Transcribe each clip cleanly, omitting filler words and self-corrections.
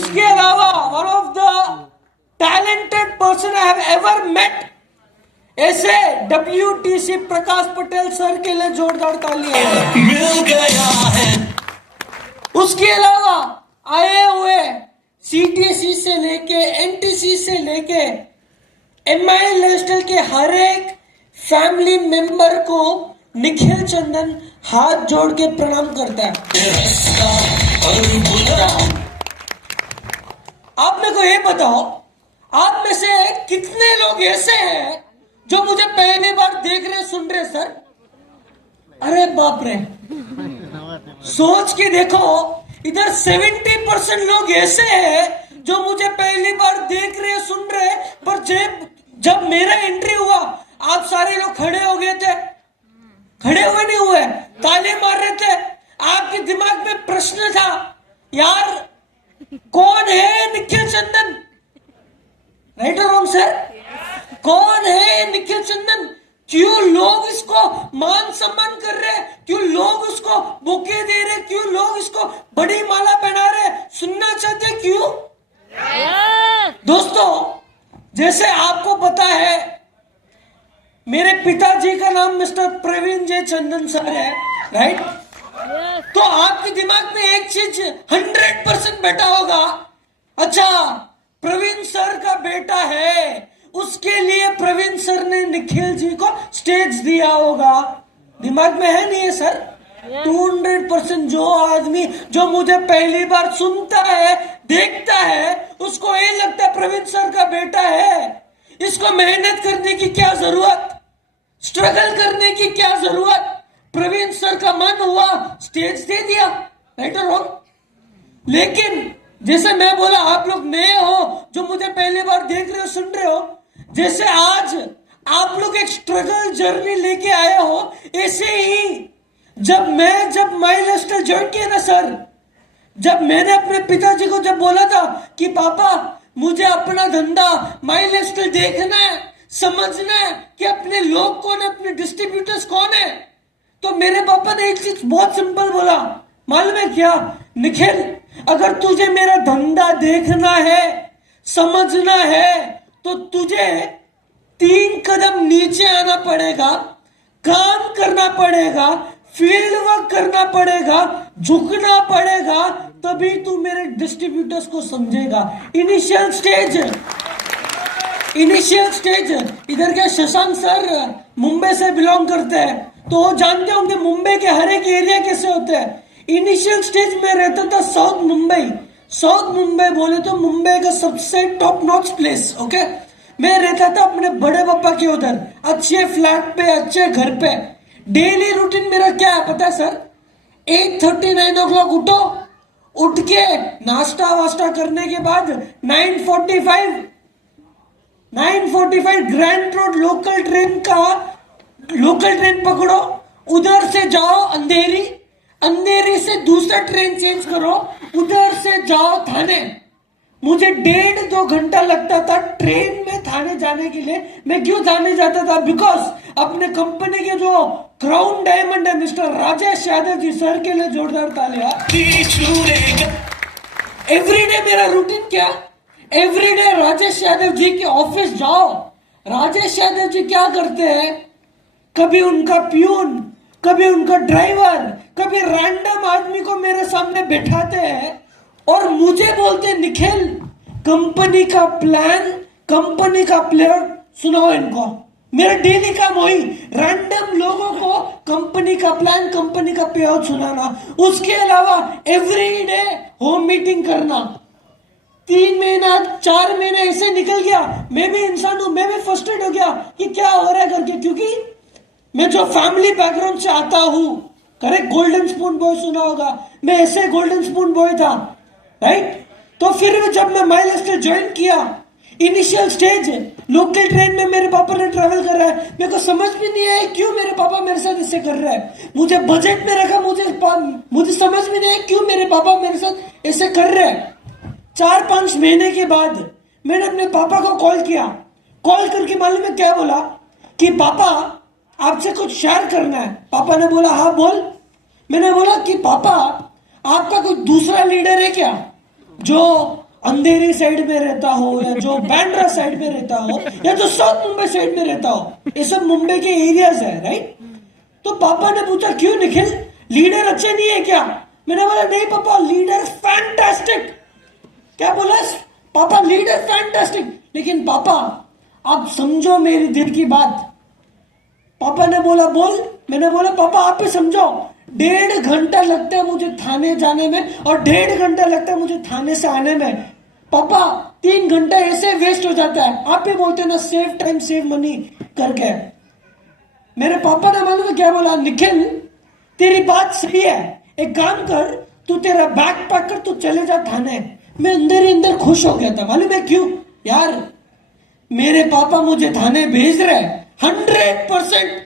उसके अलावा one of the talented person I have ever met, ऐसे WTC प्रकाश पटेल सर के लिए जोरदार तालियां मिल गया है। उसके अलावा आए हुए CTC से लेके NTC से लेके MIL नेशनल के हर एक फैमिली मेंबर को निखिल चंदन हाथ जोड़ के प्रणाम करता है। आप मेरे को ये बताओ, आप में से कितने लोग ऐसे हैं जो मुझे पहली बार देख रहे सुन रहे सर? अरे बाप रे, सोच के देखो, इधर 70% लोग ऐसे हैं जो मुझे पहली बार देख रहे सुन रहे, पर जब मेरा एंट्री हुआ आप सारे लोग खड़े हो गए थे। खड़े हुए नहीं हुए, ताली मार रहे थे। आपके दिमाग में प्रश्न था, यार कौन है निखिल चंदन? राइट और रॉन्ग सर? कौन है निखिल चंदन? क्यों लोग इसको मान सम्मान कर रहे हैं? क्यों लोग उसको बुके दे रहे? क्यों लोग इसको बड़ी माला पहना रहे? सुनना चाहते क्यों? दोस्तों, जैसे आपको पता है मेरे पिताजी का नाम मिस्टर प्रवीण जे चंदन सर है, राइट? तो आपके दिमाग में एक चीज 100% बैठा होगा, अच्छा प्रवीण सर का बेटा है, उसके लिए प्रवीण सर ने निखिल जी को स्टेज दिया होगा। दिमाग में है नहीं है सर? 200% जो आदमी जो मुझे पहली बार सुनता है, देखता है, उसको ये लगता है प्रवीण सर का बेटा है, इसको मेहनत करने की क्या जरूरत, स्ट्रगल करने की क्या जरूरत? प्रवीण सर का मन हुआ, स्टेज दे दिया, राइट और रॉन्ग? लेकिन जैसे मैं बोला, आप लोग नए हो जो मुझे पहली बार देख रहे हो, सुन रहे हो, जैसे आज आप लोग एक स्ट्रगल जर्नी लेके आए हो, ऐसे ही जब माई लाइफस्टाइल ज्वाइन किया ना सर, जब मैंने अपने पिताजी को जब बोला था कि पापा मुझे अपना धंधा माई लाइफस्टाइल देखना है, समझना है कि अपने लोग कौन है, अपने डिस्ट्रीब्यूटर्स कौन है, तो मेरे पापा ने एक चीज बहुत सिंपल बोला, मालूम है क्या? निखिल, अगर तुझे मेरा धंधा देखना है, समझना है, तो तुझे 3 कदम नीचे आना पड़ेगा, काम करना पड़ेगा, फील्ड वर्क करना पड़ेगा, झुकना पड़ेगा, तभी तू मेरे डिस्ट्रीब्यूटर्स को समझेगा। इनिशियल स्टेज इधर के शशांक सर मुंबई से बिलोंग करते हैं, तो वो जानते होंगे मुंबई के हर एक एरिया कैसे होते हैं। इनिशियल स्टेज में रहता था साउथ मुंबई बोले तो मुंबई का सबसे टॉप नॉच प्लेस, ओके? मैं रहता था अपने बड़े पापा के उधर, अच्छे फ्लैट पे, अच्छे घर पे। डेली रूटीन मेरा क्या है पता है सर? 8:30 9 o'clock उठ के नाश्ता वास्ता करने के बाद 9:45 ग्रैंड रोड लोकल ट्रेन पकड़ो, उधर से जाओ अंधेरी से दूसरा ट्रेन चेंज करो, उधर से जाओ थाने। मुझे 1.5-2 घंटा लगता था ट्रेन में थाने जाने के लिए। मैं क्यों थाने जाता था? बिकॉज अपने कंपनी के जो क्राउन डायमंड है मिस्टर राजेश यादव जी सर के लिए जोरदार तालियां। एवरीडे मेरा रूटीन क्या? एवरीडे राजेश यादव जी के ऑफिस जाओ। राजेश यादव जी क्या करते हैं? कभी उनका प्यून, कभी उनका ड्राइवर, कभी रैंडम आदमी को मेरे सामने बैठाते हैं और मुझे बोलते हैं निखिल, कंपनी का प्लान, कंपनी का प्लेयर सुनाओ इनको। मेरा डेली काम वही, रैंडम लोगों को कंपनी का प्लान, कंपनी का पे आउट सुनाना। उसके अलावा एवरीडे होम मीटिंग करना। 3 महीना 4 महीने ऐसे निकल गया। मैं भी इंसान हूं, मैं भी फ्रस्ट्रेट हो गया कि क्या हो रहा है करके, क्योंकि मैं जो फैमिली बैकग्राउंड से आता हूं, करेक्ट, गोल्डन स्पून बॉय सुना होगा, मैं ऐसे गोल्डन स्पून बॉय था, राइट? तो फिर जब मैं माई लाइफस्टाइल ज्वाइन किया, इनिशियल स्टेज लोकल ट्रेन में मेरे पापा ने ट्रैवल कर रहा है, मेरे को समझ भी नहीं आया क्यों मेरे पापा मेरे साथ इससे कर रहे हैं। मुझे बजट में रखा, मुझे समझ में नहीं आया क्यों मेरे पापा मेरे साथ ऐसे कर रहे हैं। 4-5 महीने के बाद मैंने अपने पापा को कॉल किया। कॉल करके मालूम है क्या बोला? कि पापा आपसे कुछ शेयर करना है। पापा ने बोला हाँ बोल। मैंने बोला कि पापा आपका कोई दूसरा लीडर है क्या जो अंधेरी साइड में रहता हो, या जो बांद्रा साइड में रहता हो, या जो साउथ मुंबई साइड में रहता हो, ये सब मुंबई के एरियाज है, राइट? तो पापा ने पूछा क्यों निखिल, लीडर अच्छे नहीं है क्या? मैंने बोला नहीं पापा, लीडर फैंटास्टिक। क्या बोला पापा? Leader fantastic. लेकिन पापा आप समझो मेरी दिल की बात। पापा ने बोला बोल। मैंने बोला पापा आप भी समझो, 1.5 घंटा लगता है मुझे थाने जाने में, और 1.5 घंटा लगता है मुझे थाने से आने में। पापा 3 घंटा ऐसे वेस्ट हो जाता है। आप भी बोलते ना सेव टाइम सेव मनी करके। मेरे पापा ने मालूम है क्या बोला? निखिल तेरी बात सही है, एक काम कर, तू तेरा बैग पैक कर, तू चले जा थाने। मैं अंदर ही अंदर खुश हो गया था। मालूम है क्यों? यार मेरे पापा मुझे थाने भेज रहे 100%।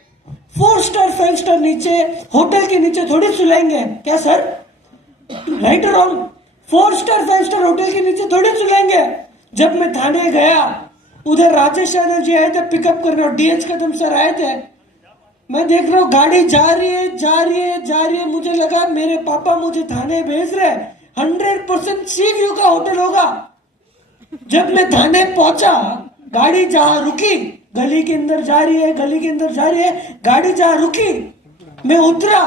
4 स्टार 5 स्टार नीचे होटल के नीचे थोड़ी सुलाएंगे क्या सर? राइट और रॉन्ग? 4 स्टार 5 स्टार होटल के नीचे थोड़ी सुलाएंगे। जब मैं थाने गया, उधर राजेश यादव जी आए थे पिकअप करने, और डीएच कदम सर आए थे। मैं देख रहा हूँ गाड़ी जा रही है जा रही है जा रही है। मुझे लगा मेरे पापा मुझे थाने भेज रहे, 100% सी व्यू का होटल होगा। जब मैं थाने पहुंचा, गाड़ी जहां रुकी, गली के अंदर जा रही है, गली के अंदर जा रही है, गाड़ी जहां रुकी, मैं उतरा।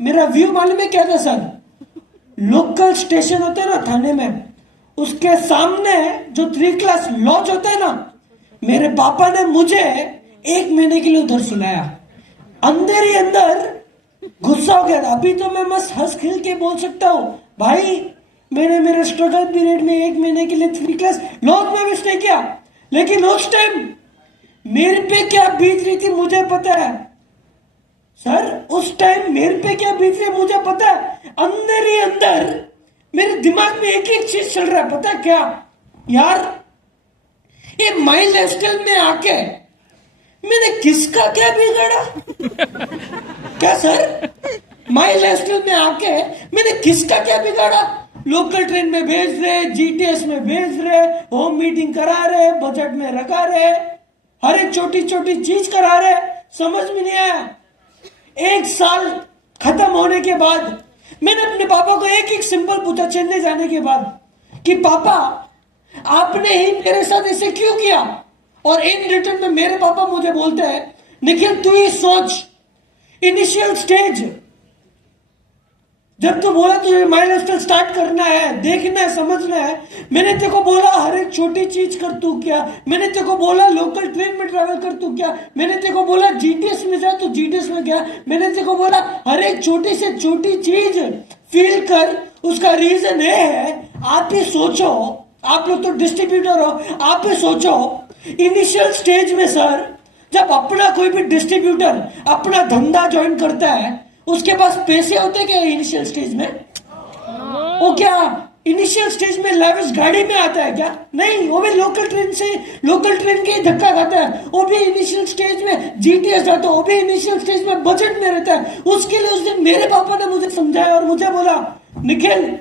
मेरा व्यू मालूम है क्या था सर? लोकल स्टेशन होते हैं ना थाने में, उसके सामने जो 3 क्लास लॉज होता है ना, मेरे पापा ने मुझे 1 महीने के लिए उधर सुलाया। अंदर ही अंदर गुस्सा हो गया। अभी तो मैं मस्त हंस खेल के बोल सकता हूँ भाई, मैंने मेरे स्ट्रगल पीरियड में 1 महीने के लिए 3 क्लास लॉज में भी स्टे किया। लेकिन उस टाइम मेरे पे क्या बीत रही थी मुझे पता है सर। उस टाइम मेरे पे क्या बीत रही मुझे पता है। अंदर ही अंदर मेरे दिमाग में एक एक चीज चल रहा है, पता है क्या? यार ये माई लाइफस्टाइल में आके मैंने किसका क्या बिगाड़ा? क्या सर? माई लाइफस्टाइल में आके मैंने किसका क्या बिगाड़ा? लोकल ट्रेन में भेज रहे, जीटीएस में भेज रहे, होम मीटिंग करा रहे, बजट में रखा रहे, हर एक छोटी छोटी चीज करा रहे। समझ में नहीं आया। 1 साल खत्म होने के बाद मैंने अपने पापा को एक एक सिंपल पूछा चेन्नई जाने के बाद कि पापा आपने ही मेरे साथ ऐसे क्यों किया? और इन रिटर्न में मेरे पापा मुझे बोलते हैं निखिल तू ही सोच, इनिशियल स्टेज जब तू बोला तुझे माई लाइफस्टाइल स्टार्ट करना है, देखना है, समझना है, मैंने तेरे को बोला हर एक छोटी चीज कर तू क्या, मैंने तेरे को बोला लोकल ट्रेन में ट्रैवल कर तू क्या, मैंने तेरे को बोला जीटीएस में जा तू जीटीएस में गया, मैंने तेरे को बोला हर एक छोटी से छोटी चीज फील कर। उसका रीजन ये है, आप ही सोचो, आप लोग तो डिस्ट्रीब्यूटर हो, आप ही सोचो इनिशियल स्टेज में सर, जब अपना कोई भी डिस्ट्रीब्यूटर अपना धंधा ज्वाइन करता है, उसके पास पैसे होते क्या इनिशियल स्टेज में? वो क्या इनिशियल स्टेज में लेविश गाड़ी में आता है क्या? नहीं, वो भी लोकल ट्रेन से, लोकल ट्रेन के धक्का खाता है। वो भी इनिशियल स्टेज में जीटीएस जाता है, वो भी इनिशियल स्टेज में बजट में रहता है। उसके लिए उस दिन मेरे पापा ने मुझे समझाया और मुझे बोला निखिल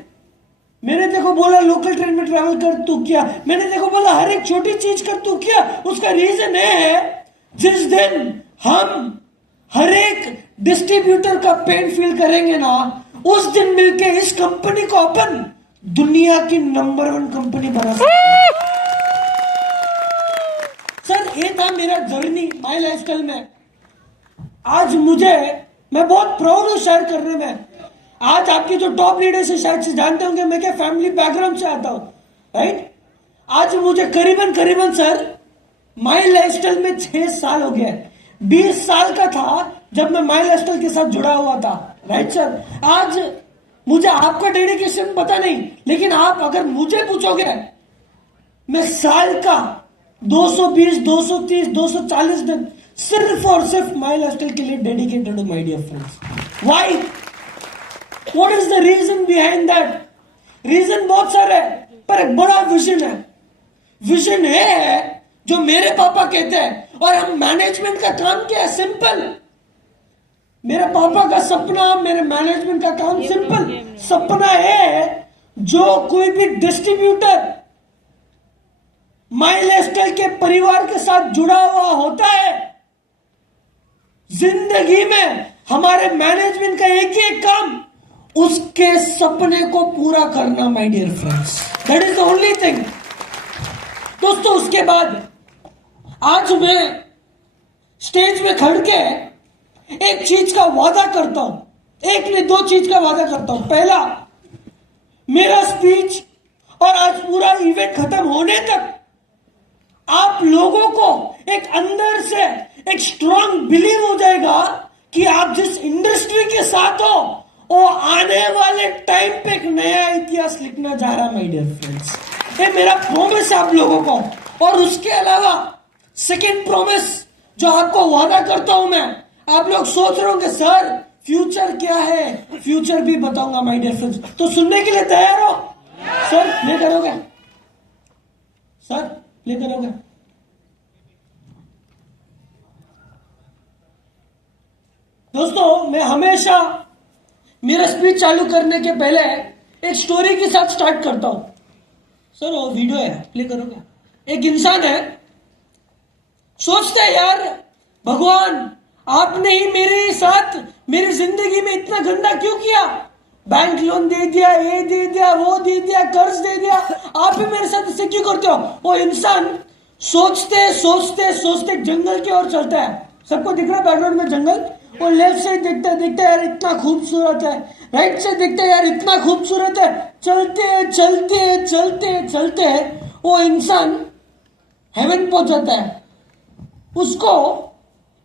मैंने तेको बोला लोकल ट्रेन में ट्रैवल कर तू क्या, मैंने तेको बोला हर एक छोटी चीज कर तू क्या। उसका रीजन है जिस दिन हम हर एक डिस्ट्रीब्यूटर का पेन फील करेंगे ना, उस दिन मिलके इस कंपनी को अपन दुनिया की नंबर 1 कंपनी बना सकते। सर ये था मेरा जर्नी माई लाइफस्टाइल में। आज मैं बहुत प्राउड हूं शेयर करने में। आज आपके जो टॉप लीडर्स है शायद से जानते होंगे मैं क्या फैमिली बैकग्राउंड से आता हूं, राइट। आज मुझे करीबन सर माई लाइफस्टाइल में 6 साल हो गया। 20 साल का था जब मैं माई लाइफस्टाइल के साथ जुड़ा हुआ था, राइट सर। आज मुझे आपका डेडिकेशन पता नहीं, लेकिन आप अगर मुझे पूछोगे मैं साल का 220, 230, 240 दिन सिर्फ और सिर्फ माई लाइफस्टाइल के लिए डेडिकेटेड हूं my dear friends. Why? What is the reason behind that? Reason बहुत सारे है, पर एक बड़ा विजन है। विजन है जो मेरे पापा कहते हैं, और हम मैनेजमेंट का काम क्या है? सिंपल। मेरे पापा का सपना, मेरे मैनेजमेंट का काम सिंपल। सपना है जो कोई भी डिस्ट्रीब्यूटर माई लाइफस्टाइल के परिवार के साथ जुड़ा हुआ होता है, जिंदगी में हमारे मैनेजमेंट का एक ही एक काम, उसके सपने को पूरा करना my dear friends, that is the only thing. दोस्तों उसके बाद आज मैं स्टेज में खड़ के एक चीज का वादा करता हूं, एक नहीं दो चीज का वादा करता हूं। पहला, मेरा स्पीच और आज पूरा इवेंट खत्म होने तक आप लोगों को एक अंदर से एक स्ट्रांग बिलीव हो जाएगा कि आप जिस इंडस्ट्री के साथ हो वो आने वाले टाइम पे एक नया इतिहास लिखना जा रहा है माय डियर फ्रेंड्स। ये मेरा प्रॉमिस है आप लोगों को। और उसके अलावा सेकंड प्रॉमिस जो आपको वादा करता हूं मैं, आप लोग सोच रहे होंगे सर फ्यूचर क्या है, फ्यूचर भी बताऊंगा माय डियर फ्रेंड्स, तो सुनने के लिए तैयार हो? सर प्ले करोगे? सर प्ले करोगे? दोस्तों मैं हमेशा मेरा स्पीच चालू करने के पहले एक स्टोरी के साथ स्टार्ट करता हूं। सर वो वीडियो है, प्ले करोगे? एक इंसान है, सोचता है यार भगवान आपने ही मेरे साथ मेरी जिंदगी में इतना गंदा क्यों किया, बैंक लोन दे दिया, ये दे दिया, वो दे दिया, कर्ज दे दिया, आप भी मेरे साथ इससे क्यों करते हो? वो इंसान सोचते सोचते सोचते जंगल की ओर चलता है। सबको दिख रहा है बैकग्राउंड में जंगल? वो लेफ्ट से देखता है यार इतना खूबसूरत है, राइट से देखते हैं यार इतना खूबसूरत है, चलते चलते चलते चलते वो इंसान हेवन पहुंच जाता है। उसको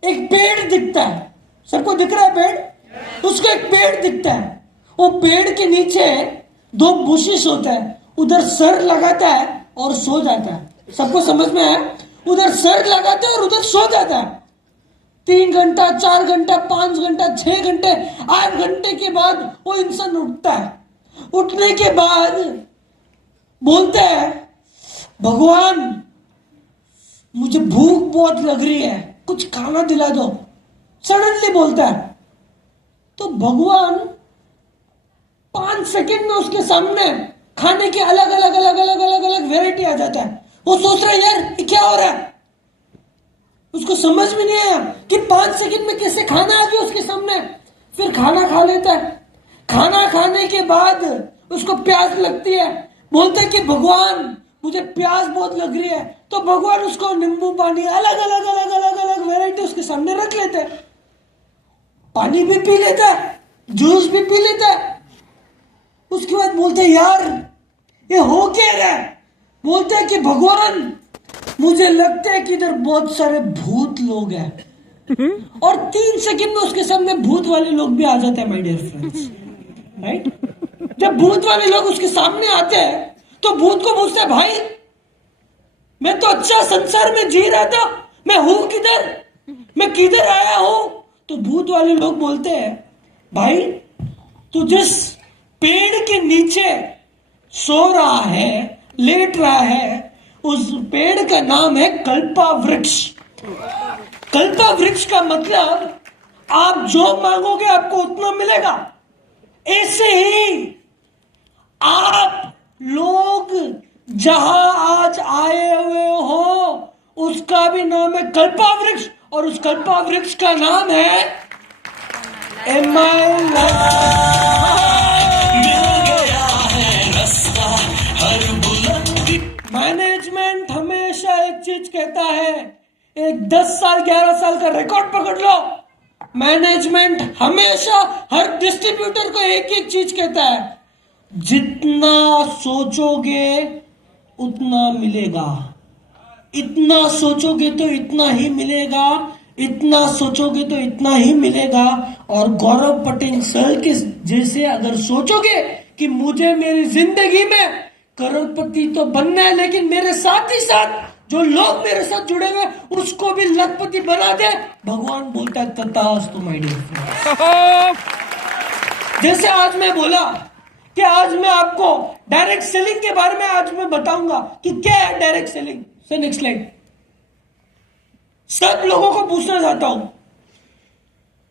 एक पेड़ दिखता है, सबको दिख रहा है पेड़? उसको एक पेड़ दिखता है, वो पेड़ के नीचे दो बुशिश होता है, उधर सर लगाता है और सो जाता है। सबको समझ में है? उधर सर लगाता है और उधर सो जाता है। 3 घंटा, 4 घंटा, 5 घंटा, 6 घंटे, 8 घंटे के बाद वो इंसान उठता है। उठने के बाद बोलता है भगवान मुझे भूख बहुत लग रही है, कुछ खाना दिला दो। सडनली बोलता है तो भगवान 5 सेकंड में उसके सामने खाने के अलग अलग अलग अलग अलग अलग वेराइटी आ जाता है। वो सोच रहा है यार ये क्या हो रहा है, उसको समझ में नहीं आया कि 5 सेकंड में कैसे खाना आ गया उसके सामने। फिर खाना खा लेता है। खाना खाने के बाद उसको प्यास लगती है, बोलता है कि भगवान मुझे प्यास बहुत लग रही है। तो भगवान उसको नींबू पानी अलग अलग अलग अलग अलग वेराइटी उसके सामने रख लेते हैं। पानी भी पी लेता है, जूस भी पी लेता है। उसके बाद बोलते हैं यार ये हो क्या रहा है? बोलते हैं कि भगवान मुझे लगता है कि इधर बहुत सारे भूत लोग हैं। और 3 सेकंड में उसके सामने भूत वाले लोग भी आ जाते हैं माय डियर फ्रेंड्स, राइट? जब भूत वाले लोग उसके सामने आते हैं तो भूत को पूछता है भाई मैं तो अच्छा संसार में जी रहा था, मैं हूं किधर, मैं किधर आया हूं? तो भूत वाले लोग बोलते हैं भाई तू जिस पेड़ के नीचे सो रहा है, लेट रहा है, उस पेड़ का नाम है कल्पा वृक्ष। कल्पा वृक्ष का मतलब आप जो मांगोगे आपको उतना मिलेगा। ऐसे ही आप लोग जहां आज आए हुए हो उसका भी नाम है कल्पा वृक्ष, और उस कल्पा वृक्ष का नाम है मैनेजमेंट हमेशा एक चीज कहता है, एक 10 साल 11 साल का रिकॉर्ड पकड़ लो। मैनेजमेंट हमेशा हर डिस्ट्रीब्यूटर को एक एक चीज कहता है, जितना सोचोगे उतना मिलेगा, इतना सोचोगे तो इतना ही मिलेगा, इतना सोचोगे तो इतना ही मिलेगा। और गौरव पटेल सर के जैसे अगर सोचोगे कि मुझे मेरी जिंदगी में करोड़पति तो बनना है, लेकिन मेरे साथ ही साथ जो लोग मेरे साथ जुड़े हुए उसको भी लखपति बना दे, भगवान बोलता है तथास्तु माय डियर फ्रेंड्स। जैसे आज मैं बोला कि आज मैं आपको डायरेक्ट सेलिंग के बारे में आज मैं बताऊंगा कि क्या है direct selling. Sir next slide. सब लोगों को पूछना चाहता हूं,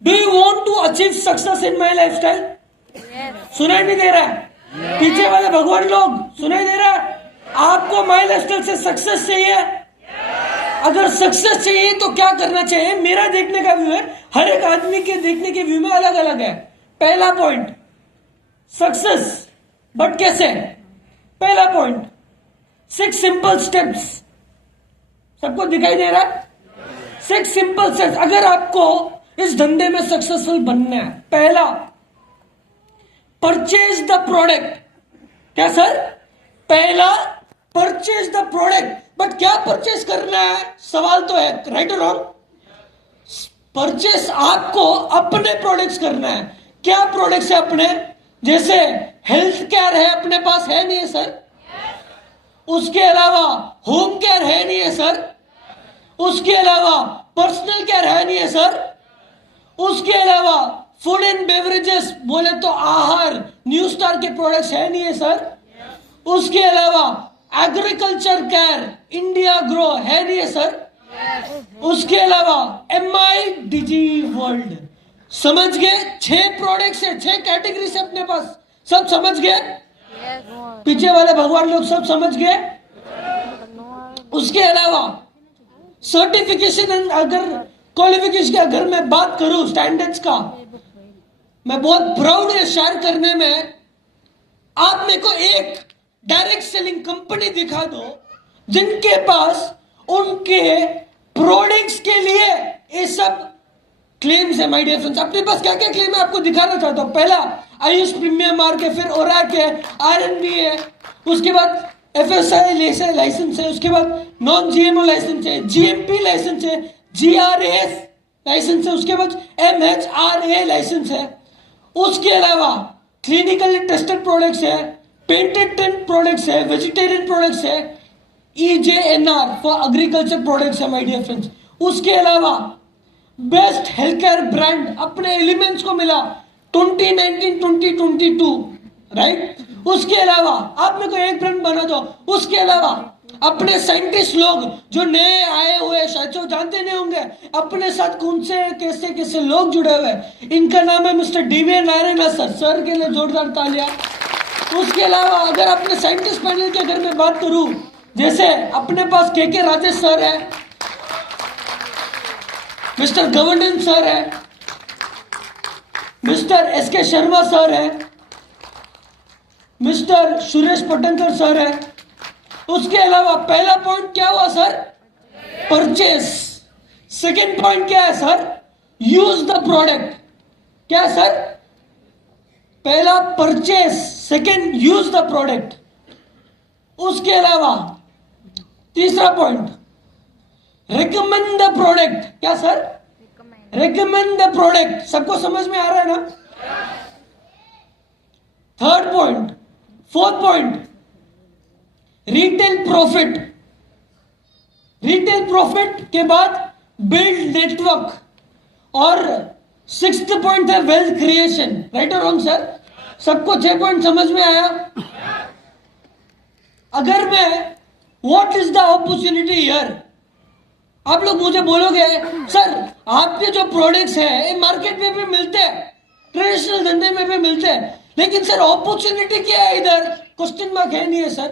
do you want to achieve success in my lifestyle? सुनाई नहीं दे रहा है? पीछे वाले भगवान लोग सुनाई दे रहा है? आपको माय लाइफस्टाइल से सक्सेस चाहिए? अगर सक्सेस चाहिए तो क्या करना चाहिए? मेरा देखने का व्यू है, हर एक आदमी के देखने के व्यू में अलग अलग है। पहला पॉइंट, सक्सेस, बट कैसे? पहला पॉइंट, 6 सिंपल स्टेप्स। सबको दिखाई दे रहा है? 6 सिंपल स्टेप्स अगर आपको इस धंधे में सक्सेसफुल बनना है। पहला, परचेज द प्रोडक्ट। क्या सर? पहला, परचेज द प्रोडक्ट। बट क्या परचेज करना है, सवाल तो है, राइट और रॉन्ग? परचेस आपको अपने प्रोडक्ट्स करना है। क्या प्रोडक्ट्स है अपने? जैसे हेल्थ केयर है अपने पास, है नहीं है सर? उसके अलावा होम केयर है नहीं है सर? उसके अलावा पर्सनल केयर है नहीं है सर? उसके अलावा फूड एंड बेवरेजेस बोले तो आहार, न्यू स्टार के प्रोडक्ट्स है नहीं है सर? उसके अलावा एग्रीकल्चर केयर, इंडिया ग्रो है नहीं है सर? उसके अलावा MI डिजी वर्ल्ड। समझ गए? 6 प्रोडक्ट्स है, 6 कैटेगरी से अपने पास। सब समझ गए? पीछे वाले भगवान लोग सब समझ गए? उसके अलावा सर्टिफिकेशन, अगर क्वालिफिकेशन की अगर मैं बात करूं स्टैंडर्ड्स का, मैं बहुत प्राउड है शेयर करने में। आप मेरे को एक डायरेक्ट सेलिंग कंपनी दिखा दो जिनके पास उनके प्रोडक्ट्स के लिए ये सब क्लेम्स है। माय डियर फ्रेंड्स, अपने पास क्या क्या क्लेम है आपको दिखाना चाहता हूं। पहला, आयुष प्रीमियम मार्क है, फिर ओराक है, RNB है, उसके बाद FSI लाइसेंस है, उसके बाद नॉन GMO लाइसेंस है, GMP लाइसेंस है, GRAS लाइसेंस है, उसके बाद MHRA लाइसेंस है। उसके अलावा क्लिनिकली टेस्टेड प्रोडक्ट्स है, पेटेंटेड प्रोडक्ट्स है, वेजिटेरियन प्रोडक्ट्स है, EJNR फॉर एग्रीकल्चर प्रोडक्ट्स है माय डियर फ्रेंड्स। उसके अलावा बेस्ट हेल्थ केयर ब्रांड अपने एलिमेंट्स को मिला 2019-2022, राइट? उसके अलावा आप मेरे को एक ब्रांड बना दो। उसके अलावा अपने साइंटिस्ट लोग जो नए आए हुए, शायद जो जानते नहीं होंगे अपने साथ कौन से कैसे कैसे लोग जुड़े हुए, इनका नाम है mister DV Narayan sir. Sir के लिए जोरदार तालियां। उसके अलावा अगर अपने साइंटिस्ट पैनल की अगर मैं बात करूं, जैसे अपने पास KK राजेश सर है, मिस्टर गवर्नेंस सर है, मिस्टर SK शर्मा सर है, मिस्टर सुरेश पटनकर सर है। उसके अलावा पहला पॉइंट क्या हुआ सर? परचेस। सेकेंड पॉइंट क्या है सर? Use the product. क्या सर? पहला purchase, second use the product. उसके अलावा तीसरा पॉइंट, रिकमेंड द प्रोडक्ट। क्या सर? Recommend the product. सबको समझ में आ रहा है ना? Third point, fourth point, retail profit. Retail profit के बाद बिल्ड नेटवर्क, और सिक्स्थ पॉइंट है वेल्थ क्रिएशन। राइट और रॉन्ग सर? सबको 6 पॉइंट समझ में आया? अगर मैं what is the opportunity here, आप लोग मुझे बोलोगे सर आपके जो प्रोडक्ट्स है मार्केट में भी मिलते हैं, ट्रेडिशनल धंधे में भी मिलते हैं, लेकिन सर अपॉर्चुनिटी क्या है इधर? क्वेश्चन मार्क है नहीं है सर?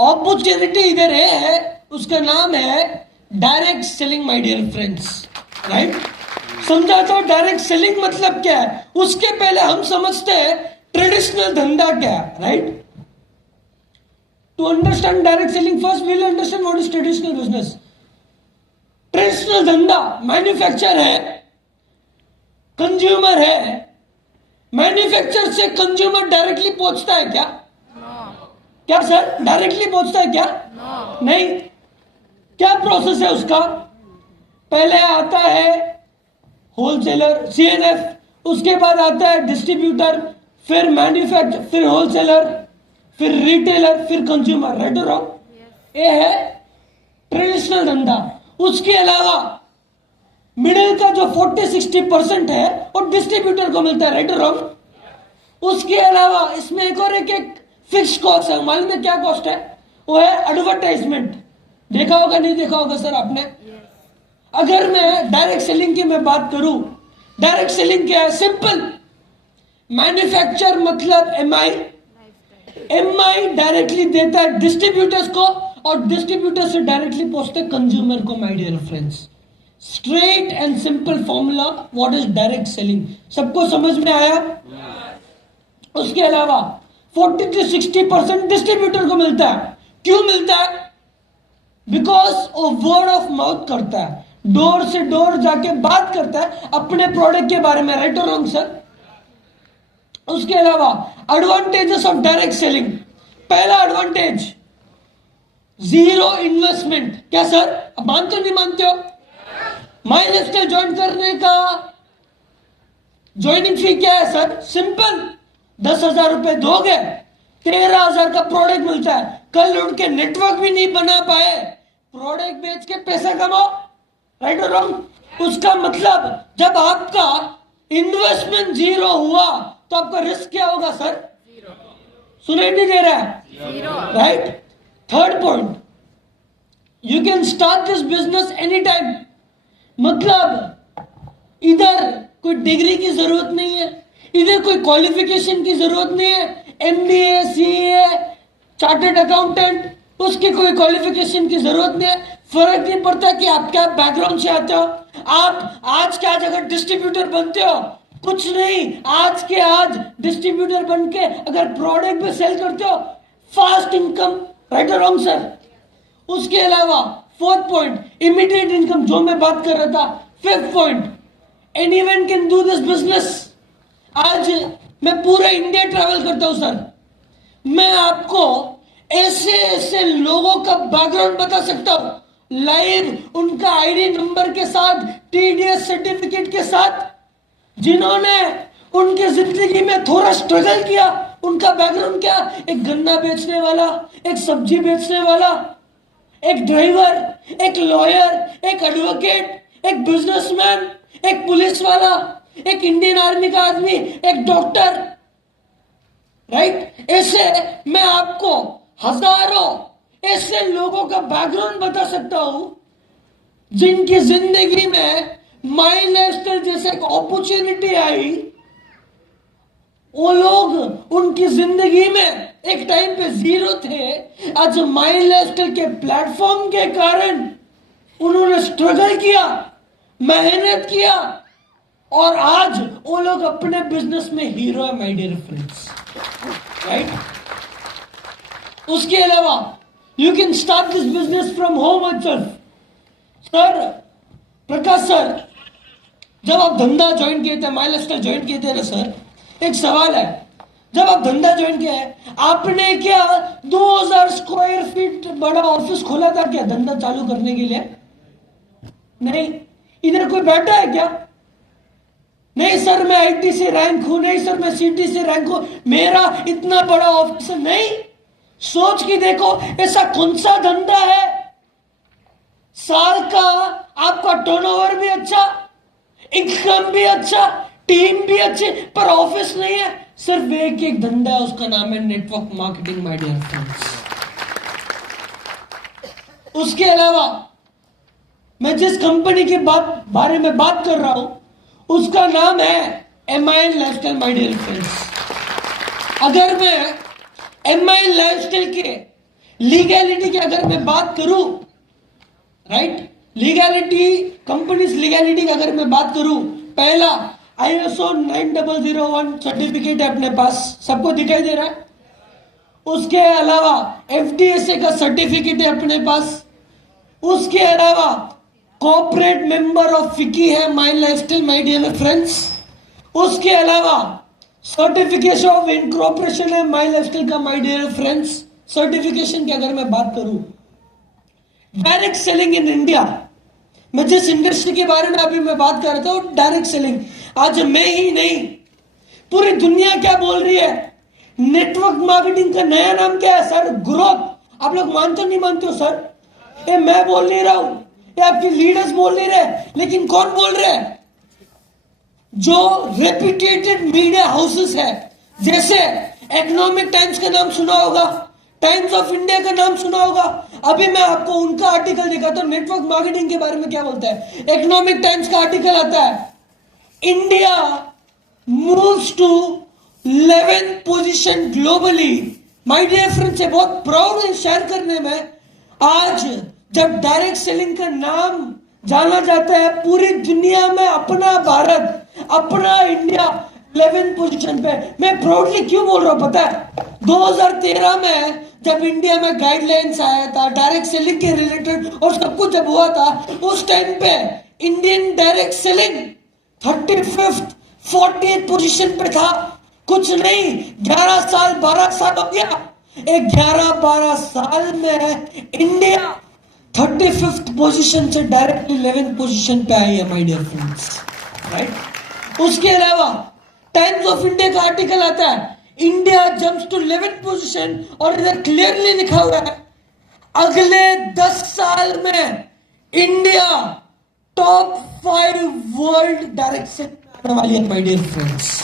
अपॉर्चुनिटी इधर है, उसका नाम है direct selling my dear friends. Right? समझाता हूं डायरेक्ट सेलिंग मतलब क्या है। उसके पहले हम समझते हैं ट्रेडिशनल धंधा क्या है। Right? To understand direct selling first we will understand what is traditional business. Traditional धंधा मैन्युफैक्चर है, कंज्यूमर है। मैन्युफैक्चर से कंज्यूमर डायरेक्टली पहुंचता है क्या? क्या सर? डायरेक्टली पहुंचता है क्या? नहीं। क्या प्रोसेस है उसका? पहले आता है होलसेलर CNF, उसके बाद आता है डिस्ट्रीब्यूटर, फिर मैन्युफैक्चर, फिर होलसेलर, फिर रिटेलर, फिर कंज्यूमर। राइट और रॉन्ग? ये है ट्रेडिशनल धंधा। उसके अलावा मिडिल का जो 40-60% है वो डिस्ट्रीब्यूटर को मिलता है। राइट और रॉन्ग? उसके अलावा इसमें एक और एक फिक्स कॉस्ट है। मालूम है क्या कॉस्ट है? वो है एडवर्टाइजमेंट। देखा होगा नहीं देखा होगा सर आपने? अगर मैं डायरेक्ट सेलिंग की मैं बात करूं, डायरेक्ट सेलिंग क्या है? सिंपल, मैन्युफैक्चर मतलब MI डायरेक्टली देता है डिस्ट्रीब्यूटर्स को, और डिस्ट्रीब्यूटर से डायरेक्टली पहुंचते कंज्यूमर को। My dear friends, straight and simple formula what is direct selling. सबको समझ में आया? उसके अलावा 40 से 60% डिस्ट्रीब्यूटर को मिलता है। क्यों मिलता है? बिकॉज वो वर्ड ऑफ माउथ करता है, डोर से डोर जाके बात करता है अपने प्रोडक्ट के बारे में। राइट और रॉन्ग सर? उसके अलावा एडवांटेजेस ऑफ डायरेक्ट सेलिंग। पहला एडवांटेज, जीरो इन्वेस्टमेंट। क्या सर, अब मानते हो नहीं मानते हो? माई लाइफस्टाइल ज्वाइन करने का ज्वाइनिंग फी क्या है सर? सिंपल, 10,000 रुपए दोगे, 13,000 का प्रोडक्ट मिलता है। कल उठ के नेटवर्क भी नहीं बना पाए, प्रोडक्ट बेच के पैसा कमाओ। राइट और रॉन्ग? उसका मतलब जब आपका इन्वेस्टमेंट जीरो हुआ तो आपका रिस्क क्या होगा सर? सुनाई नहीं दे रहा है? Right. Third point, you can start this business any time. मतलब इधर कोई डिग्री की जरूरत नहीं है, इधर कोई क्वालिफिकेशन की जरूरत नहीं है। एमबीए, सीए, चार्टर्ड अकाउंटेंट, उसकी कोई क्वालिफिकेशन की जरूरत नहीं है। फर्क नहीं पड़ता कि आप क्या बैकग्राउंड से आते हो। आप आज क्या जगह डिस्ट्रीब्यूटर बनते हो, कुछ नहीं, आज के आज डिस्ट्रीब्यूटर बन के अगर प्रोडक्ट भी सेल करते हो, फास्ट इनकम। राइट और रॉन्ग सर? उसके अलावा फोर्थ पॉइंट, इमीडिएट इनकम, जो मैं बात कर रहा था। Fifth point, anyone can do this business. आज मैं पूरा इंडिया ट्रैवल करता हूं सर, मैं आपको ऐसे ऐसे लोगों का बैकग्राउंड बता सकता हूं, लाइव, उनका आईडी नंबर के साथ, टीडीएस सर्टिफिकेट के साथ, जिन्होंने उनके जिंदगी में थोड़ा स्ट्रगल किया। उनका बैकग्राउंड क्या? एक गन्ना बेचने वाला, एक सब्जी बेचने वाला, एक ड्राइवर, एक लॉयर, एक एडवोकेट, एक बिजनेसमैन, एक पुलिस वाला, एक इंडियन आर्मी का आदमी, एक डॉक्टर। राइट? ऐसे मैं आपको हजारों ऐसे लोगों का बैकग्राउंड बता सकता हूं जिनकी जिंदगी में माई लाइफस्टाइल जैसे एक अपॉर्चुनिटी आई। वो लोग उनकी जिंदगी में एक टाइम पे जीरो थे, आज माई लाइफस्टाइल के प्लेटफॉर्म के कारण उन्होंने स्ट्रगल किया, मेहनत किया, और आज वो लोग अपने बिजनेस में हीरो है। My dear friends, right? उसके अलावा you can start this business from home itself। Sir, Prakash sir, जब आप धंधा ज्वाइन किए थे, माई लाइफस्टाइल ज्वाइन किए थे ना सर, एक सवाल है, जब आप धंधा ज्वाइन किया है, आपने क्या 2000 स्क्वायर फीट बड़ा ऑफिस खोला था क्या धंधा चालू करने के लिए? नहीं। इधर कोई बैठा है क्या? नहीं सर, मैं आईटी से रैंक हूं, नहीं सर मैं सीटी से रैंक हूं, मेरा इतना बड़ा ऑफिस नहीं। सोच के देखो, ऐसा कौन सा धंधा है साल का आपका टर्नओवर भी अच्छा, इनकम भी अच्छा, टीम भी अच्छे, पर ऑफिस नहीं है? सिर्फ एक एक धंधा है, उसका नाम है network marketing. My dear friends, उसके अलावा मैं जिस कंपनी के बारे में बात कर रहा हूं, उसका नाम है MIN lifestyle. My dear friends, अगर मैं MIN लाइफस्टाइल के लीगैलिटी की अगर मैं बात करूं, राइट, लीगैलिटी, कंपनीज लीगैलिटी की अगर मैं बात करूं, पहला ISO 9001 सर्टिफिकेट है अपने पास, सबको दिखाई दे रहा है। उसके अलावा FDSA का सर्टिफिकेट है अपने पास। उसके अलावा कॉर्पोरेट मेंबर ऑफ फिकी है my lifestyle. My dear friends, उसके अलावा सर्टिफिकेशन ऑफ इनकॉर्पोरेशन है माय लाइफस्टाइल का। माय डियर फ्रेंड्स, सर्टिफिकेशन की अगर मैं बात करूं, डायरेक्ट सेलिंग इन इंडिया, मैं जिस इंडस्ट्री के बारे में अभी मैं बात कर रहा था, डायरेक्ट सेलिंग, आज मैं ही नहीं, पूरी दुनिया क्या बोल रही है? नेटवर्क मार्केटिंग का नया नाम क्या है सर? ग्रोथ। आप लोग मानते नहीं मानते हो सर? ये मैं बोल नहीं रहा हूं, ये आपके लीडर्स बोल नहीं रहे, लेकिन कौन बोल रहे हैं? जो रेप्यूटेड मीडिया हाउसेस है, जैसे इकोनॉमिक टाइम्स का नाम सुना होगा, टाइम्स ऑफ इंडिया का नाम सुना होगा। अभी मैं आपको उनका आर्टिकल दिखाता हूं, नेटवर्क मार्केटिंग के बारे में क्या बोलता है। इकोनॉमिक टाइम्स का आर्टिकल आता है, India moves to 11th position globally. My dear friends, बहुत प्राउड है शेयर करने में। आज जब डायरेक्ट सेलिंग का नाम जाना जाता है पूरी दुनिया में, अपना भारत, अपना इंडिया 11 पोजीशन पे। मैं प्राउडली क्यों बोल रहा हूं पता है? 2013 में जब इंडिया में गाइडलाइंस आया था डायरेक्ट सेलिंग के रिलेटेड और सब कुछ जब हुआ था, उस टाइम पे Indian direct selling 35th 40th position पे था। कुछ नहीं, 11 साल 12 साल हो गया, 11-12 साल में इंडिया 35th पोजीशन से डायरेक्टली 11th पोजीशन पे आई है माय डियर फ्रेंड्स, राइट। उसके अलावा टाइम्स ऑफ इंडिया का आर्टिकल आता है, India jumps to 11th position, और इधर क्लियरली लिखा हुआ है अगले 10 साल में इंडिया टॉप 5 वर्ल्ड डायरेक्शन आने वाली है माय डियर फ्रेंड्स,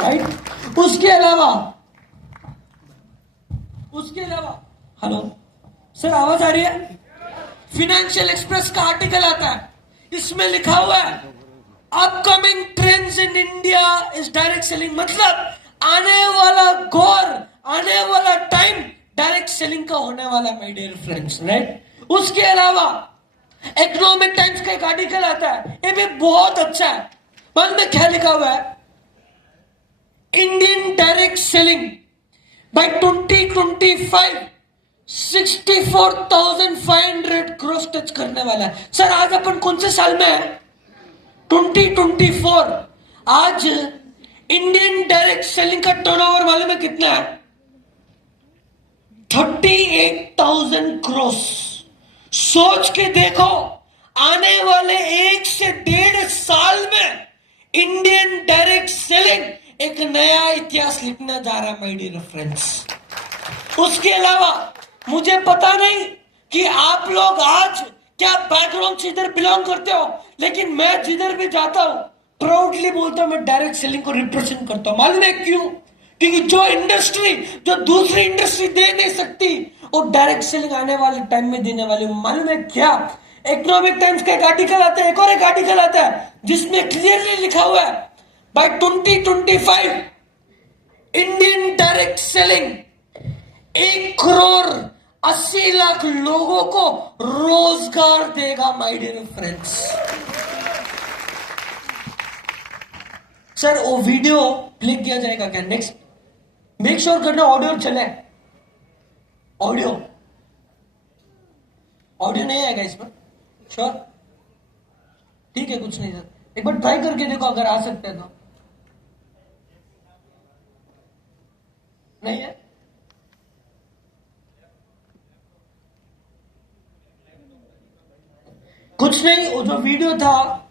राइट। उसके अलावा हेलो सर, आवाज आ रही है? फाइनेंशियल एक्सप्रेस का आर्टिकल आता है, इसमें लिखा हुआ है upcoming trends in India is direct selling. मतलब आने वाला गौर, आने वाला टाइम डायरेक्ट सेलिंग का होने वाला माय डियर फ्रेंड्स, राइट। उसके अलावा इकोनॉमिक टाइम्स का एक आर्टिकल आता है, ये भी बहुत अच्छा है। बाद में क्या लिखा हुआ है, Indian direct selling by 2025 64,500 crores touch करने वाला है। सर आज अपन कौन से साल में है? 2024। आज इंडियन डायरेक्ट सेलिंग का टर्नओवर मालूम है कितना है? 38,000 crores। सोच के देखो, आने वाले 1 से 1.5 साल में इंडियन डायरेक्ट सेलिंग एक नया इतिहास लिखना जा रहा है माय डियर फ्रेंड्स। उसके अलावा मुझे पता नहीं कि आप लोग आज क्या बैकग्राउंड से इधर बिलोंग करते हो, लेकिन मैं जिधर भी जाता हूं प्राउडली बोलता हूं मैं डायरेक्ट सेलिंग को रिप्रेजेंट करता हूं। मालूम है क्यों? क्योंकि जो इंडस्ट्री जो दूसरी इंडस्ट्री दे नहीं सकती वो डायरेक्ट सेलिंग आने वाले टाइम में देने वाली। मालूम है क्या? इकोनॉमिक टाइम्स का एक आर्टिकल आता है, एक और एक आर्टिकल आता है जिसमें क्लियरली लिखा हुआ है बाय 2025 इंडियन डायरेक्ट सेलिंग 1,80,00,000 लोगों को रोजगार देगा माय डियर फ्रेंड्स। सर वो वीडियो प्ले किया जाएगा क्या नेक्स्ट? मेक श्योर करना ऑडियो चले। ऑडियो नहीं आएगा इसमें? श्योर? ठीक है, कुछ नहीं सर, एक बार ट्राई करके देखो अगर आ सकते हैं तो। नहीं है? कुछ नहीं, वो जो वीडियो था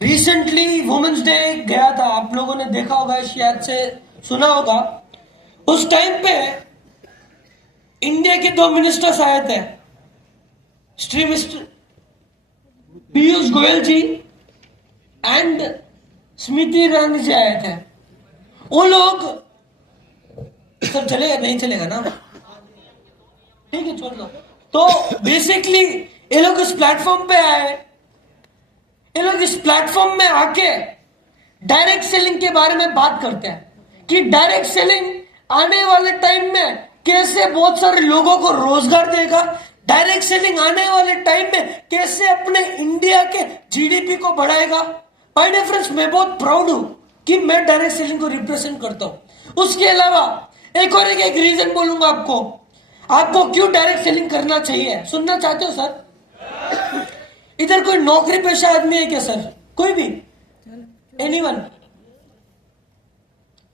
रिसेंटली वुमेन्स डे गया था, आप लोगों ने देखा होगा, शायद से सुना होगा। उस टाइम पे इंडिया के 2 मिनिस्टर्स आए थे, श्री मिस्टर पीयूष गोयल जी एंड स्मृति ईरानी जी आए थे। वो लोग, सब चलेगा नहीं चलेगा ना? ठीक है, छोड़ दो। तो बेसिकली ये लोग इस प्लेटफॉर्म पे आए, ये लोग इस प्लेटफॉर्म में आके डायरेक्ट सेलिंग के बारे में बात करते हैं कि डायरेक्ट सेलिंग आने वाले टाइम में कैसे बहुत सारे लोगों को रोजगार देगा, डायरेक्ट सेलिंग आने वाले टाइम में कैसे अपने इंडिया के जीडीपी को बढ़ाएगा। बाय डिफरेंस मैं बहुत प्राउड हूं कि मैं डायरेक्ट सेलिंग को रिप्रेजेंट करता हूं। उसके अलावा एक और एक रीजन बोलूंगा आपको क्यों डायरेक्ट सेलिंग करना चाहिए। सुनना चाहते हो सर? इधर कोई नौकरी पेशा आदमी है क्या सर? कोई भी? एनीवन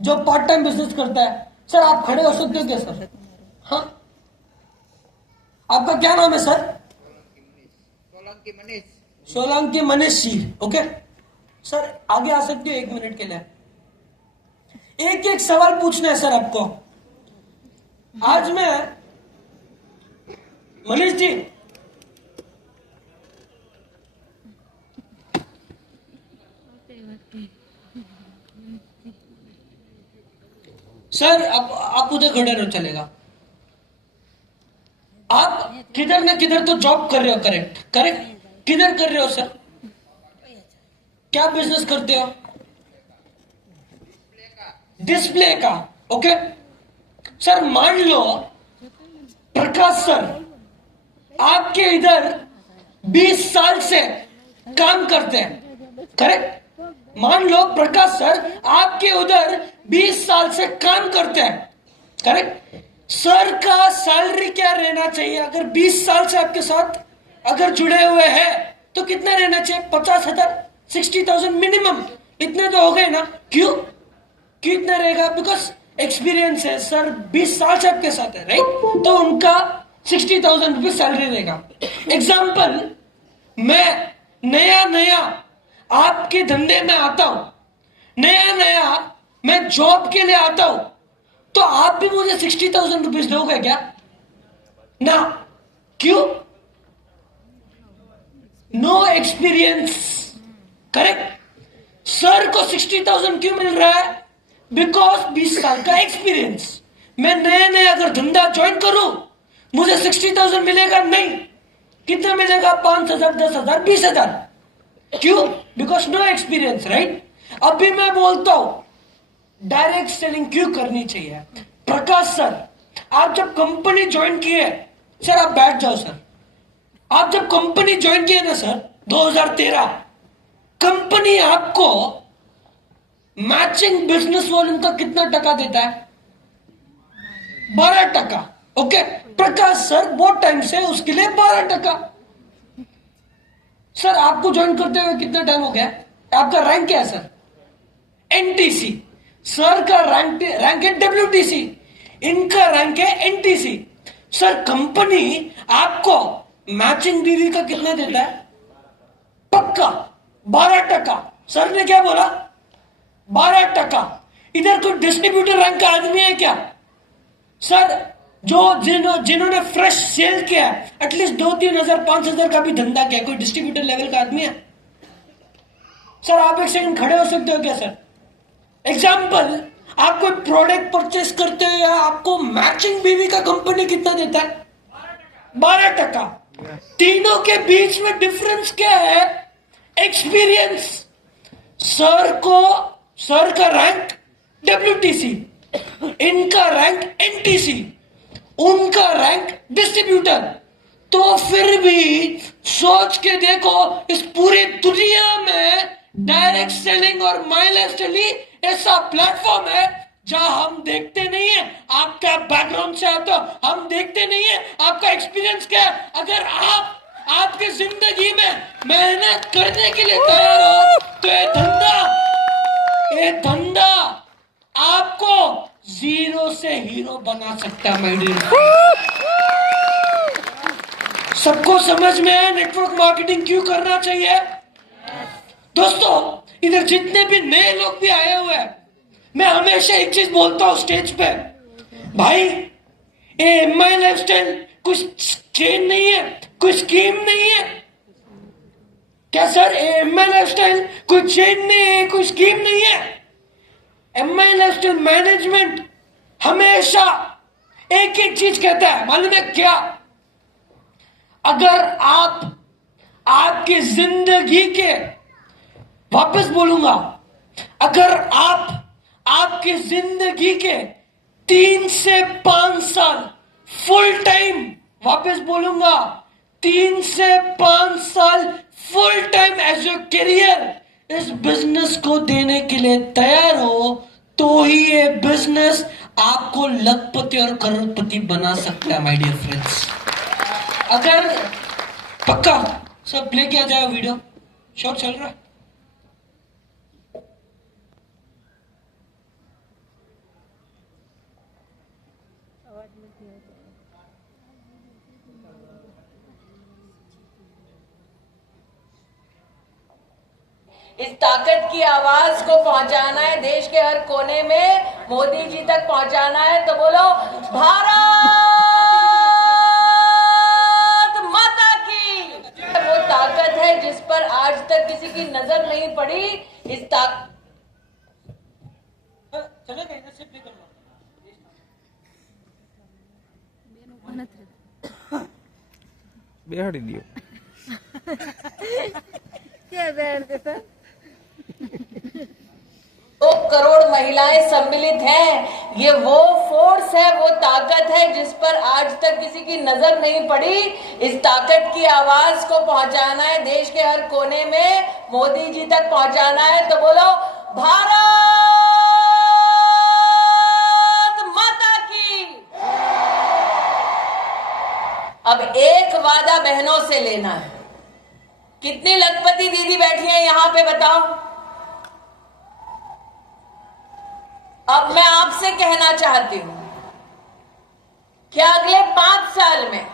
जो पार्ट टाइम बिजनेस करता है? सर आप खड़े हो सकते हो क्या सर? हाँ, आपका क्या नाम है sir? Solanki Manish ji. Okay sir, आगे आ सकते हो 1 मिनट के लिए? एक सवाल पूछना है सर आपको। आज मैं मनीष जी, सर आप उधर खड़े रहो, चलेगा। आप किधर ना किधर तो जॉब कर रहे हो, करेक्ट? किधर कर रहे हो सर? क्या बिजनेस करते हो? डिस्प्ले का। ओके सर, मान लो प्रकाश सर आपके इधर 20 साल से काम करते हैं, करेक्ट? मान लो प्रकाश सर आपके उधर 20 साल से काम करते हैं, करेक्ट? सर का सैलरी क्या रहना चाहिए? अगर 20 साल से आपके साथ अगर जुड़े हुए हैं तो कितना रहना चाहिए? 50,000, 60,000 मिनिमम, इतने तो हो गए ना? क्यों इतना रहेगा? बिकॉज एक्सपीरियंस है, सर 20 साल से आपके साथ है, राइट? तो उनका 60,000 रुपये सैलरी रहेगा। एग्जाम्पल, मैं नया आपके धंधे में आता हूं, नया मैं जॉब के लिए आता हूं, तो आप भी मुझे 60,000 रुपीज दोगे क्या? ना। क्यों? No experience, correct? सर को 60,000 क्यों मिल रहा है? बिकॉज 20 साल का एक्सपीरियंस। मैं नया अगर धंधा ज्वाइन करूं, मुझे 60,000 मिलेगा नहीं। कितना मिलेगा? 5,000, 10,000, 20,000। क्यों? Because no experience, right? अभी मैं बोलता हूं डायरेक्ट सेलिंग क्यों करनी चाहिए। प्रकाश सर, आप जब कंपनी ज्वाइन किए, सर आप बैठ जाओ सर, आप जब कंपनी ज्वाइन किए ना सर 2013, कंपनी आपको मैचिंग बिजनेस वॉल्यूम का कितना टका देता है? 12%। ओके, प्रकाश सर बहुत टाइम से उसके लिए 12%। सर आपको ज्वाइन करते हुए कितना टाइम हो गया? आपका रैंक क्या है सर? एनटीसी। सर का रैंक है डब्ल्यूटीसी, इनका रैंक है एनटीसी। सर कंपनी आपको मैचिंग बीवी का कितना देता है? पक्का 12%। सर ने क्या बोला? 12%। इधर कोई डिस्ट्रीब्यूटर रैंक का आदमी है क्या? सर जो जिन्होंने फ्रेश सेल किया, एटलीस्ट 2-3 हजार 5,000 का भी धंधा किया, कोई डिस्ट्रीब्यूटर लेवल का आदमी है? सर आप एक सेकंड खड़े हो सकते हो क्या सर? एग्जाम्पल, आप कोई प्रोडक्ट परचेस करते हो या आपको मैचिंग बीवी का कंपनी कितना देता है? 12%। तीनों के बीच में डिफरेंस क्या है? एक्सपीरियंस। सर का रैंक डब्ल्यूटीसी, इनका रैंक एनटीसी, उनका रैंक डिस्ट्रीब्यूटर। तो फिर भी सोच के देखो, इस पूरी दुनिया में डायरेक्ट सेलिंग और माई लाइफ स्टाइल ऐसा प्लेटफॉर्म है जहां हम देखते नहीं है आप क्या बैकग्राउंड से आते हो, हम देखते नहीं है आपका एक्सपीरियंस क्या है। अगर आप आपकी जिंदगी में मेहनत करने के लिए तैयार हो तो ये धंधा आपको जीरो से हीरो बना सकता है माय डियर। सबको समझ में है नेटवर्क मार्केटिंग क्यों करना चाहिए? दोस्तों, इधर जितने भी नए लोग भी आए हुए हैं, मैं हमेशा एक चीज बोलता हूं स्टेज पे, भाई ये माय लाइफस्टाइल कुछ चेन नहीं है, कोई स्कीम नहीं है क्या सर? एमआई लाइफस्टाइल कोई चेन नहीं है, कोई स्कीम नहीं है। एमआई लाइफस्टाइल मैनेजमेंट हमेशा एक एक चीज कहता है, मालूम है क्या? अगर आपकी जिंदगी के, वापस बोलूंगा, अगर आपकी जिंदगी के 3 से 5 साल फुल टाइम, वापस बोलूंगा 3 से 5 साल full time as a career इस बिजनेस को देने के लिए तैयार हो, तो ही ये बिजनेस आपको लखपति और करोड़पति बना सकता है माय डियर फ्रेंड्स। अगर पक्का सब प्ले किया जाए, वीडियो शॉट चल रहा है। इस ताकत की आवाज को पहुंचाना है देश के हर कोने में, मोदी जी तक पहुंचाना है। तो बोलो भारत माता की। वो ताकत है जिस पर आज तक किसी की नजर नहीं पड़ी। इस ताकत बिहाड़ी दियो 2 करोड़ महिलाएं सम्मिलित हैं। ये वो फोर्स है, वो ताकत है जिस पर आज तक किसी की नजर नहीं पड़ी। इस ताकत की आवाज को पहुंचाना है देश के हर कोने में, मोदी जी तक पहुंचाना है। तो बोलो भारत माता की। अब एक वादा बहनों से लेना है। कितनी लखपति दीदी बैठी हैं यहां पे, बताओ। अब मैं आपसे कहना चाहती हूं कि अगले 5 साल में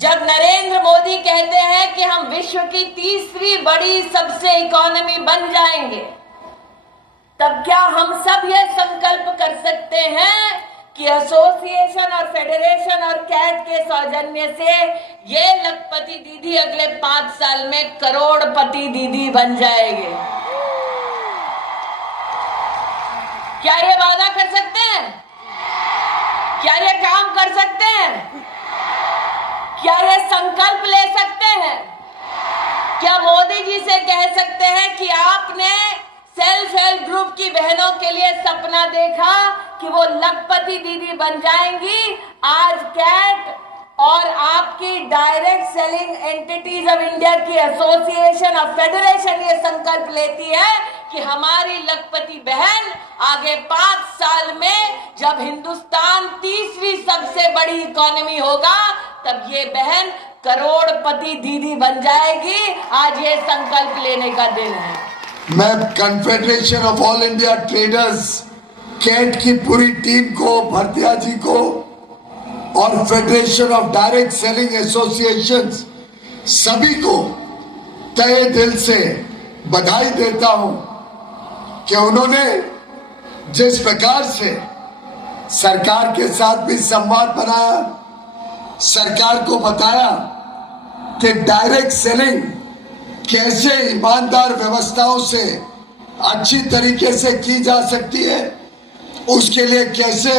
जब नरेंद्र मोदी कहते हैं कि हम विश्व की तीसरी बड़ी सबसे इकोनॉमी बन जाएंगे, तब क्या हम सब ये संकल्प कर सकते हैं कि एसोसिएशन और फेडरेशन और कैट के सौजन्य से ये लखपति दीदी अगले 5 साल में करोड़पति दीदी बन जाएंगे? क्या ये वादा कर सकते हैं? क्या ये काम कर सकते हैं? क्या ये संकल्प ले सकते हैं? क्या मोदी जी से कह सकते हैं कि आपने सेल्फ हेल्प ग्रुप की बहनों के लिए सपना देखा कि वो लखपति दीदी बन जाएंगी? आज कैट और आपकी direct selling entities of India की एसोसिएशन और फेडरेशन ये संकल्प लेती है कि हमारी लखपति बहन आगे 5 साल में जब हिंदुस्तान तीसरी सबसे बड़ी इकोनॉमी होगा, तब ये बहन करोड़पति दीदी बन जाएगी। आज ये संकल्प लेने का दिन है। मैं confederation of all India traders CAT की पूरी टीम को, भरतिया जी को और federation of direct selling associations सभी को तहे दिल से बधाई देता हूं कि उन्होंने जिस प्रकार से सरकार के साथ भी संवाद बनाया, सरकार को बताया कि डायरेक्ट सेलिंग कैसे ईमानदार व्यवस्थाओं से अच्छी तरीके से की जा सकती है, उसके लिए कैसे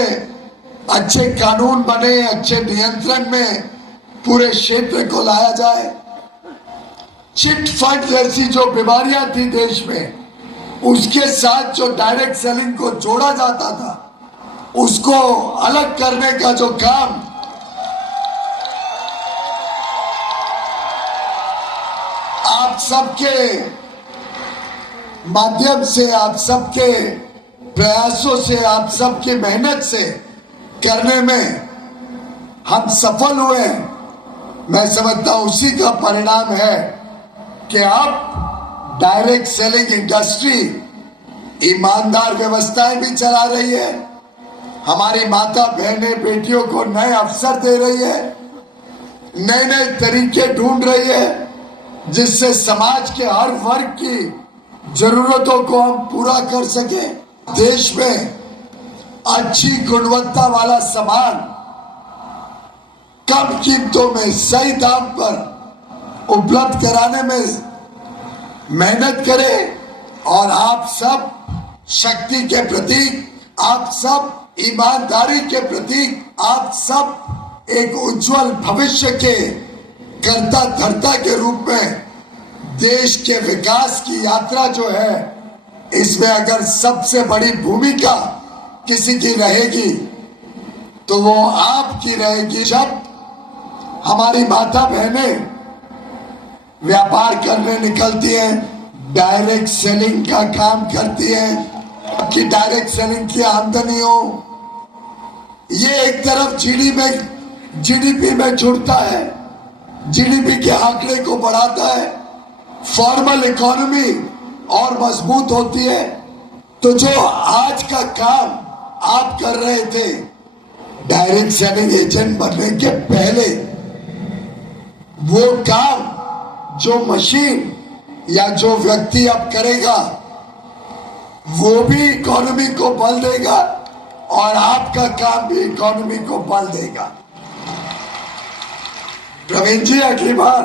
अच्छे कानून बने, अच्छे नियंत्रण में पूरे क्षेत्र को लाया जाए। चिट फंड जैसी जो बीमारियां थी देश में, उसके साथ जो डायरेक्ट सेलिंग को जोड़ा जाता था, उसको अलग करने का जो काम आप सबके माध्यम से, आप सबके प्रयासों से, आप सबकी मेहनत से करने में हम सफल हुए हैं। मैं समझता हूं उसी का परिणाम है कि अब डायरेक्ट सेलिंग इंडस्ट्री ईमानदार व्यवस्थाएं भी चला रही है, हमारी माता बहनें बेटियों को नए अवसर दे रही है, नए नए तरीके ढूंढ रही है जिससे समाज के हर वर्ग की जरूरतों को हम पूरा कर सके। देश में अच्छी गुणवत्ता वाला सामान कम कीमतों में सही दाम पर उपलब्ध कराने में मेहनत करें और आप सब शक्ति के प्रतीक, आप सब ईमानदारी के प्रतीक, आप सब एक उज्जवल भविष्य के कर्ता धर्ता के रूप में देश के विकास की यात्रा जो है, इसमें अगर सबसे बड़ी भूमिका किसी की रहेगी तो वो आपकी रहेगी। जब हमारी माता बहनें व्यापार करने निकलती हैं, डायरेक्ट सेलिंग का काम करती हैं कि डायरेक्ट सेलिंग की आमदनी हो, ये एक तरफ जीडीपी में जुड़ता है, जीडीपी के आंकड़े को बढ़ाता है, फॉर्मल इकोनॉमी और मजबूत होती है। तो जो आज का काम आप कर रहे थे डायरेक्ट सेलिंग एजेंट बनने के पहले, वो काम जो मशीन या जो व्यक्ति अब करेगा वो भी इकोनॉमी को बल देगा और आपका काम भी इकोनॉमी को बल देगा। प्रवीण जी, अगली बार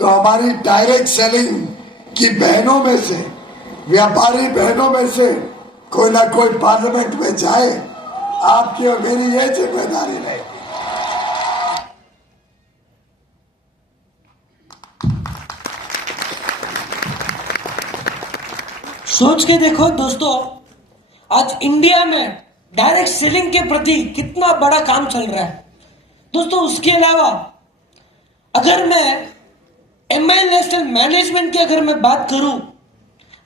तो हमारी डायरेक्ट सेलिंग की बहनों में से, व्यापारी बहनों में से कोई ना कोई पार्लियामेंट में जाए, आपकी और मेरी ये जिम्मेदारी रहेगी। सोच के देखो दोस्तों, आज इंडिया में डायरेक्ट सेलिंग के प्रति कितना बड़ा काम चल रहा है दोस्तों। उसके अलावा अगर मैं एमआई नेशनल मैनेजमेंट की अगर मैं बात करूं,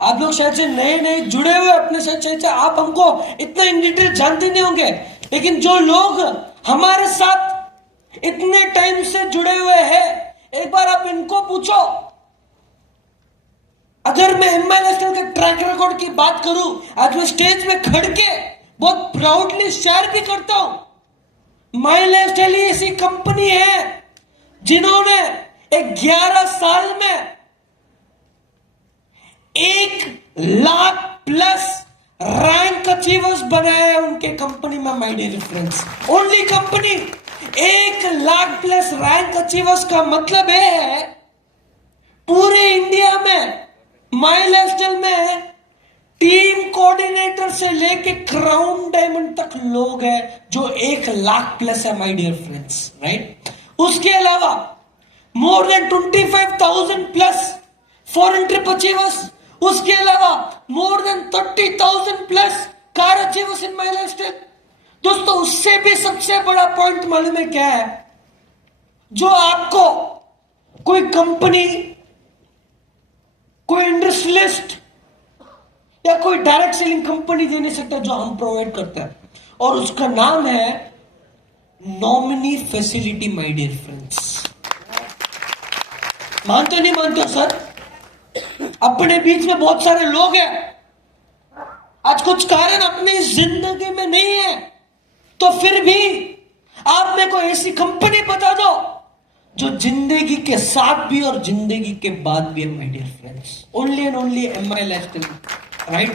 आप लोग शायद से नए जुड़े हुए अपने शायद से आप हमको इतना इन डिटेल जानते नहीं होंगे, लेकिन जो लोग हमारे साथ इतने टाइम से जुड़े हुए हैं, एक बार आप इनको पूछो। अगर मैं एमआई नेशनल के ट्रैक रिकॉर्ड की बात करूं, आज मैं स्टेज में खड़ के बहुत प्राउडली शेयर भी करता हूं। माई लाइफस्टाइल ऐसी कंपनी है जिन्होंने 11 साल में 1,00,000+ रैंक अचीवर्स बनाए हैं उनके कंपनी में। My dear friends, only company 1,00,000+ rank achievers का मतलब है पूरे इंडिया में माय लाइफस्टाइल में टीम कोऑर्डिनेटर से लेके क्राउन डायमंड तक लोग हैं जो 1,00,000+ है माय डियर फ्रेंड्स, राइट। उसके अलावा more than 25,000+ foreign trip achievers, उसके अलावा more than 30,000+ car achievers in my lifestyle. दोस्तों, उससे भी सबसे बड़ा पॉइंट मालूम है क्या है? जो आपको कोई कंपनी, कोई इंडस्ट्रियलिस्ट या कोई डायरेक्ट सेलिंग कंपनी दे नहीं सकता, जो हम प्रोवाइड करते हैं, और उसका नाम है nominee facility my dear friends. मानते नहीं मानते हो सर? अपने बीच में बहुत सारे लोग हैं, आज कुछ कारण अपनी जिंदगी में नहीं है, तो फिर भी आप मेरे को ऐसी कंपनी बता दो जो जिंदगी के साथ भी और जिंदगी के बाद भी है my dear friends. Only and only MI lifestyle, right.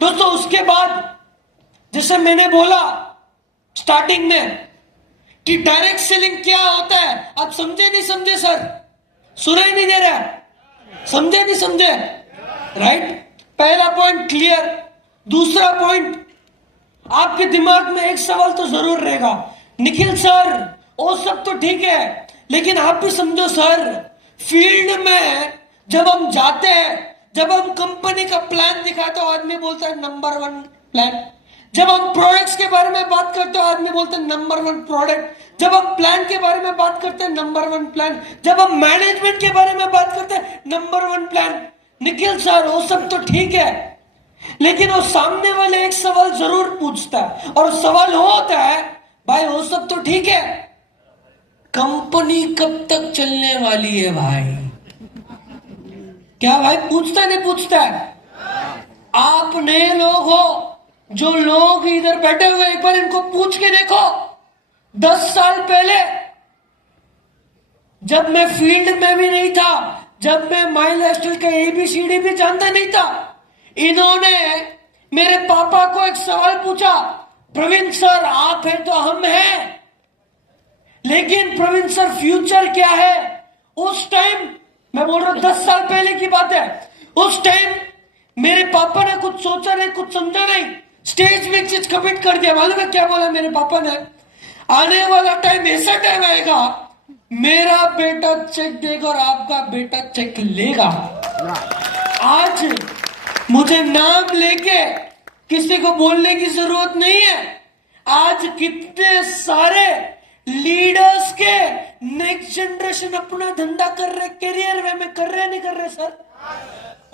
दोस्तों, उसके बाद जैसे मैंने बोला स्टार्टिंग में कि डायरेक्ट सेलिंग क्या होता है, आप समझे नहीं समझे सर? सुनाई नहीं दे रहा है? समझे नहीं समझे? राइट। पहला पॉइंट क्लियर। दूसरा पॉइंट, आपके दिमाग में एक सवाल तो जरूर रहेगा, निखिल सर वो सब तो ठीक है, लेकिन आप भी समझो सर, फील्ड में जब हम जाते हैं, जब हम कंपनी का प्लान दिखाते हो, आदमी बोलता है नंबर 1 प्लान। जब हम प्रोडक्ट्स के बारे में बात करते हो, आदमी बोलते हैं नंबर 1 प्रोडक्ट। जब हम प्लान के बारे में बात करते हैं, नंबर 1 प्लान। जब हम मैनेजमेंट के बारे में बात करते हैं, नंबर 1 प्लान। निखिल सर वो सब तो ठीक है, लेकिन वो सामने वाले एक सवाल जरूर पूछता है, और सवाल वो होता है, भाई वो सब तो ठीक है, कंपनी कब तक चलने वाली है भाई? क्या भाई पूछता नहीं पूछता है? आप नए लोग हो, जो लोग इधर बैठे हुए, एक बार इनको पूछ के देखो, 10 साल पहले जब मैं फील्ड में भी नहीं था, जब मैं माई लाइफस्टाइल का ABCD भी जानता नहीं था, इन्होंने मेरे पापा को एक सवाल पूछा, प्रवीण सर आप हैं तो हम हैं, लेकिन प्रवीण सर फ्यूचर क्या है? उस टाइम मैं बोल रहा हूं 10 साल पहले की बात है, उस टाइम मेरे पापा ने कुछ सोचा नहीं, कुछ समझा नहीं, स्टेज में एक चीज कमिट कर दिया। मालूम है क्या बोला मेरे पापा ने? आने वाला टाइम ऐसा टाइम आएगा, मेरा बेटा चेक देगा और आपका बेटा चेक लेगा। आज मुझे नाम लेके किसी को बोलने की जरूरत नहीं है। आज कितने सारे लीडर्स के नेक्स्ट जनरेशन अपना धंधा कर रहे, करियर वे में कर रहे नहीं कर रहे सर?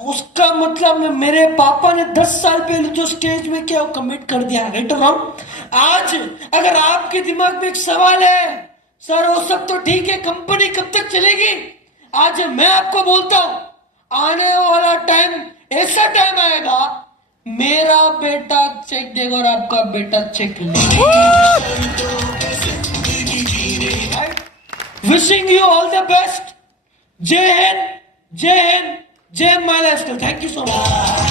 उसका मतलब मेरे पापा ने 10 साल पहले जो स्टेज में किया वो कमिट कर दिया, राइट और रॉन्ग? आज अगर आपके दिमाग में एक सवाल है, सर वो सब तो ठीक है, कंपनी कब तक चलेगी? आज मैं आपको बोलता हूं, आने वाला टाइम ऐसा टाइम आएगा, मेरा बेटा चेक देगा और आपका बेटा चेक लेगा। Wishing you all the best. जय हिंद, जय हिंद, जय my lifestyle. Thank you so much.